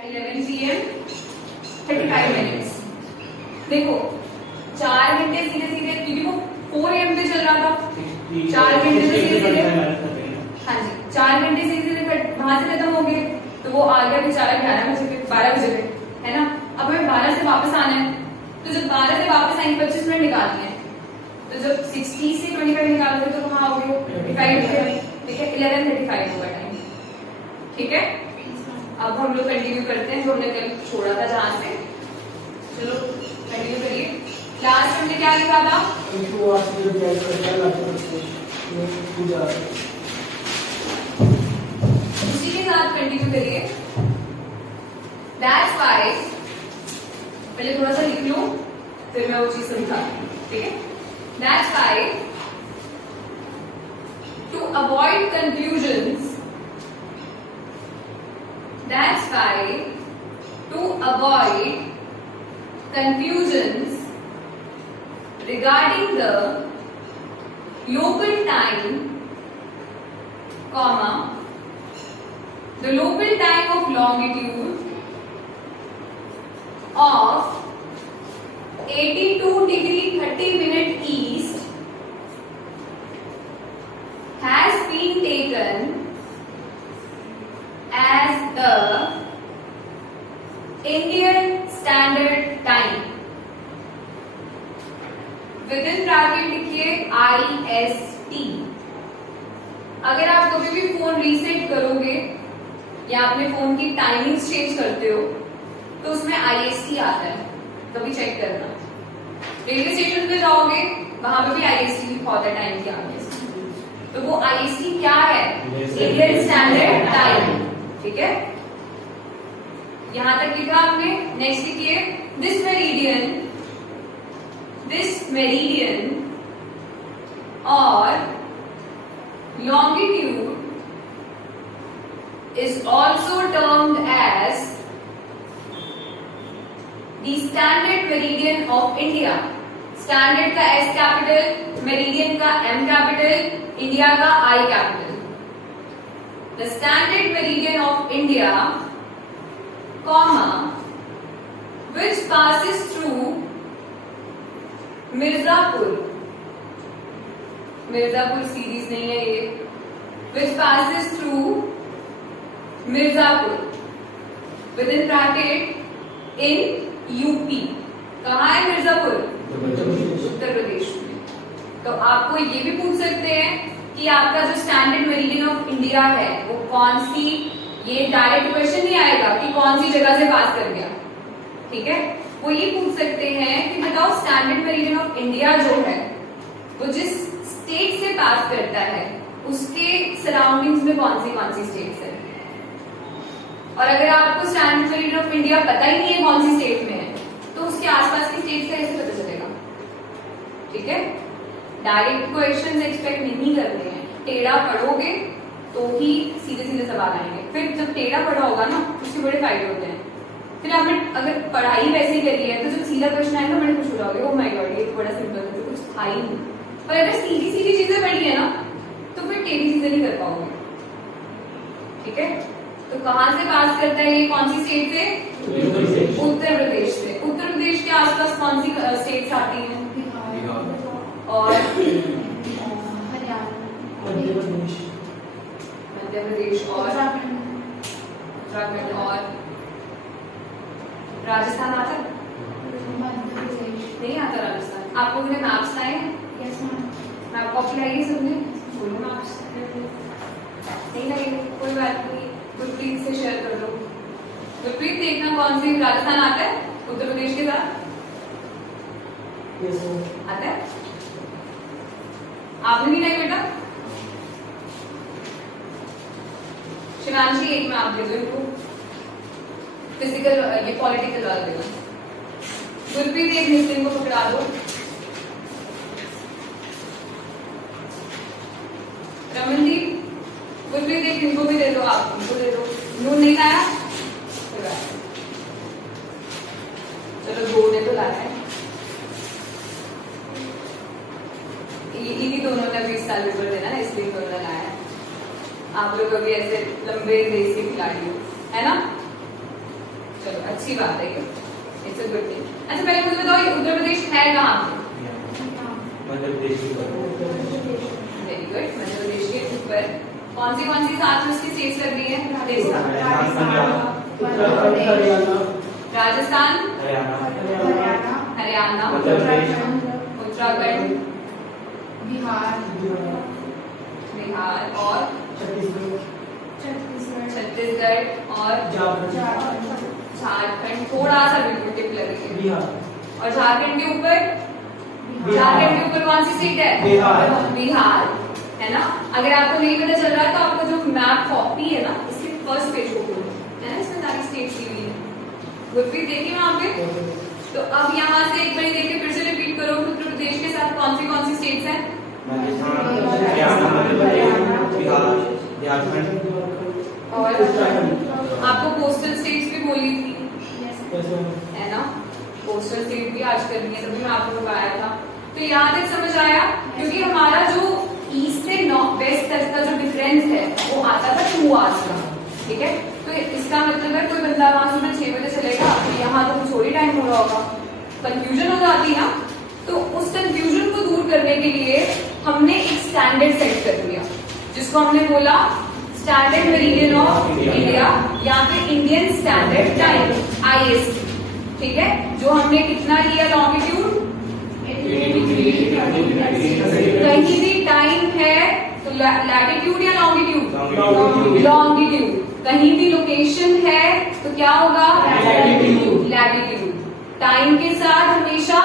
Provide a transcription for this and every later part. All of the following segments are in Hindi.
11 PM 35 मिनट्स। देखो 4 घंटे सीधे सीधे, क्योंकि वो 4 AM पे चल रहा था, 4 घंटे से सीधे सीधे, हाँ जी 4 घंटे सीधे सीधे वहां से खत्म हो गए, तो वो आ गया बेचारा 11 बजे पे, 12 बजे पे, है ना। अब हमें 12 से वापस आना है, तो जब 12 से वापस आएंगे 25 मिनट निकालने हैं, तो जब 60 से 25 निकालोगे तो वहां आओगे 55, ठीक है। 11:35 होगा टाइम, ठीक है। अब हम लोग कंटिन्यू करते हैं जो हमने कल छोड़ा था जहां से। चलो कंटिन्यू करिए। लास्ट हमने क्या लिखा था? उसी के साथ कंटिन्यू करिए। That's why, पहले थोड़ा सा लिख लूं फिर मैं वो चीज समझाती हूँ, ठीक है। That's why to avoid confusions, that's why to avoid confusions regarding the local time, comma, the local time of longitude of 82°30' east has been taken as the Indian Standard Time. Within bracket लिखिए IST। अगर आप कभी भी फोन रीसेट करोगे या अपने फोन की टाइमिंग्स चेंज करते हो तो उसमें IST आता है, कभी चेक करना। रेलवे स्टेशन पे जाओगे वहां पे भी IST लिखा होता है टाइम के आगे, तो वो IST क्या है? इंडियन स्टैंडर्ड टाइम, ठीक है। यहां तक लिखा हमने। नेक्स्ट लिखिए दिस मेरिडियन और longitude is also termed as the standard meridian of India. Standard का S कैपिटल, मेरिडियन का M कैपिटल, इंडिया का I capital. The standard meridian of India, comma, which passes through Mirzapur series नहीं है ये, which passes through Mirzapur within bracket in UP। कहाँ है मिर्जापुर? उत्तर प्रदेश में। तो आपको ये भी पूछ सकते हैं कि आपका जो स्टैंडर्ड मेरिडियन ऑफ इंडिया है वो कौन सी, ये डायरेक्ट क्वेश्चन नहीं आएगा कि कौन सी जगह से पास कर गया, ठीक है। वो ये पूछ सकते हैं कि बताओ स्टैंडर्ड मेरिडियन ऑफ इंडिया जो है वो जिस स्टेट से पास करता है उसके सराउंडिंग्स में कौन सी स्टेट्स है। और अगर आपको स्टैंडर्ड मेरिडियन ऑफ इंडिया पता ही नहीं है कौन सी स्टेट में है तो उसके आसपास की स्टेट का कैसे पता चलेगा, ठीक है। डायरेक्ट क्वेश्चंस एक्सपेक्ट नहीं करते हैं, टेढ़ा पढ़ोगे तो ही सीधे सीधे सवाल आएंगे। फिर जब टेढ़ा पढ़ा होगा ना उसके बड़े फायदे होते हैं। फिर आपने अगर पढ़ाई वैसे ही करी है तो जब सीधा क्वेश्चन आएगा बड़े खुश हो जाओगे, ओह माय गॉड ये तो बड़ा सिंपल है, तो कुछ था ही नहीं। पर अगर सीधी सीधी चीजें पढ़ी है ना तो फिर टेढ़ी चीजें नहीं कर पाओगे, ठीक है। तो कहां से पास करता है ये, कौन सी स्टेट से? उत्तर प्रदेश से। उत्तर प्रदेश के आसपास कौन सी स्टेट्स आती हैं? और मध्य प्रदेश और उत्तराखंड और राजस्थान आता है? नहीं आता राजस्थान। आप लोगों ने मैप्स लाए हैं? मैप कॉपी लाइए सबने? मैप्स नहीं लगेंगे, कोई बात नहीं, गुरप्रीत से शेयर कर दो। गुरप्रीत देखना कौन सी राजस्थान आता है उत्तर प्रदेश के साथ? आता है? आपने नहीं लाए बेटा? शिवांशी एक में आप दे दो इनको, फिजिकल ये पॉलिटिकल वाला देगा। गुरप्रीत एक नितिन को पकड़ा दो। रमनदीप गुरप्रीत एक इनको भी दे दो, आप इनको दे दो। नून नहीं लाया? चलो दो ने तो लाया है, इन्हीं दोनों ने 20 साल पेपर देना है इसलिए दोनों ने लाया है। आप लोग अभी ऐसे लंबे रेस के खिलाड़ी हो, है ना। चलो अच्छी बात है ये, इट्स अ गुड थिंग। अच्छा पहले मुझे बताओ ये उत्तर प्रदेश है कहाँ पे? मध्य प्रदेश के ऊपर। वेरी गुड, मध्य प्रदेश के ऊपर। कौन सी साथ में उसकी स्टेट्स लग रही है? राजस्थान, हरियाणा, उत्तराखंड, बिहार और छत्तीसगढ़ और झारखंड, थोड़ा सा बिल्कुल टिप लग रही है। और झारखंड के ऊपर कौन सी स्टेट है? बिहार है ना। अगर आपको नहीं पता चल रहा है तो आपका जो मैप कॉपी है ना, इसके फर्स्ट पेज को खोलो, है ना, इसमें सारी स्टेट्स दी हुई है। गुरप्रीत देखिए वहां पे। तो अब यहाँ से एक बार देखिए, फिर से रिपीट करो, उत्तर प्रदेश के साथ कौन सी स्टेट्स हैं? और आपको कोस्टल स्टेट्स भी बोली थी, है ना, कोस्टल स्टेट भी आज करनी है, तभी मैं आपको बताया था। तो यहाँ तक समझ आया? क्योंकि हमारा जो ईस्ट से वेस्ट तक का जो डिफरेंस है वो आता था 2 आवर्स का, ठीक है। तो इसका मतलब है कोई बंदा वहां सुबह 6 बजे चलेगा, तो यहाँ तो कुछ और ही टाइम हो रहा होगा, कंफ्यूजन हो जाती ना। तो उस कंफ्यूजन को दूर करने के लिए हमने एक स्टैंडर्ड सेट कर दिया, जिसको हमने बोला स्टैंडर्ड मेरिडियन ऑफ इंडिया, या फिर इंडियन स्टैंडर्ड टाइम, IST, ठीक है। जो हमने कितना लिया लॉन्गिट्यूड, कहीं भी टाइम है तो लैटिट्यूड या लॉन्गिट्यूड, लॉन्गिट्यूड, कहीं भी लोकेशन है तो क्या होगा, लैटिट्यूड, टाइम के साथ हमेशा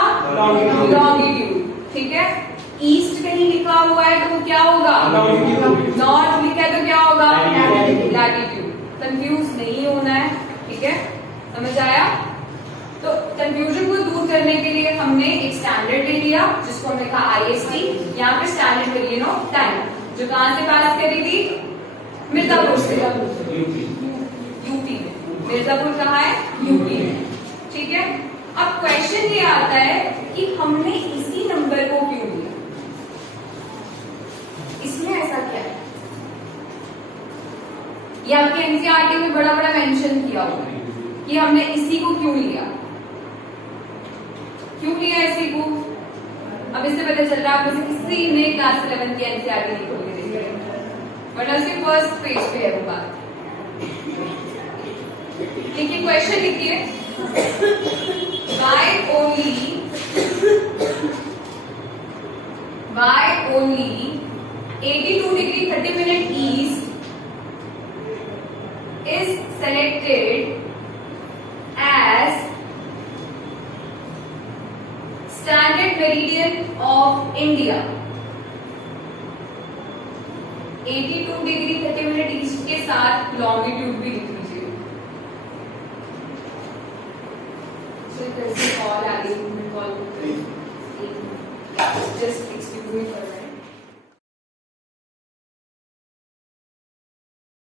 लॉन्गिट्यूड, ठीक है। ईस्ट कहीं लिखा हुआ है तो वो क्या होगा, नॉर्थ लिखा है तो क्या होगा, लैटिट्यूड। कंफ्यूज नहीं होना है, ठीक है, समझ आया? तो कंफ्यूजन को दूर करने के लिए हमने एक स्टैंडर्ड ले लिया, जिसको हमने कहा IST, यहाँ पे स्टैंडर्ड मेरिडियन ऑफ टाइम, जो कहां से पास करी थी, मिर्जापुर से, यूपी में। मिर्जापुर कहाँ है, यूपी में, ठीक है। अब क्वेश्चन ये आता है कि हमने इसी नंबर को क्यों लिया, इसमें ऐसा क्या है? ये आपके NCERT में बड़ा मेंशन किया हुआ है कि हमने इसी को क्यों लिया इसी को। अब इससे पता चल रहा है आपको किसी ने क्लास 11 की NCERT नहीं खोल के देखी, वरना उसके फर्स्ट पेज पे है वो बात। देखिए क्वेश्चन लिखिए, why only 82 degree 30 minute east is selected as standard meridian of India। 82 degree 30 minute east के साथ लॉन्गिट्यूड भी लिखना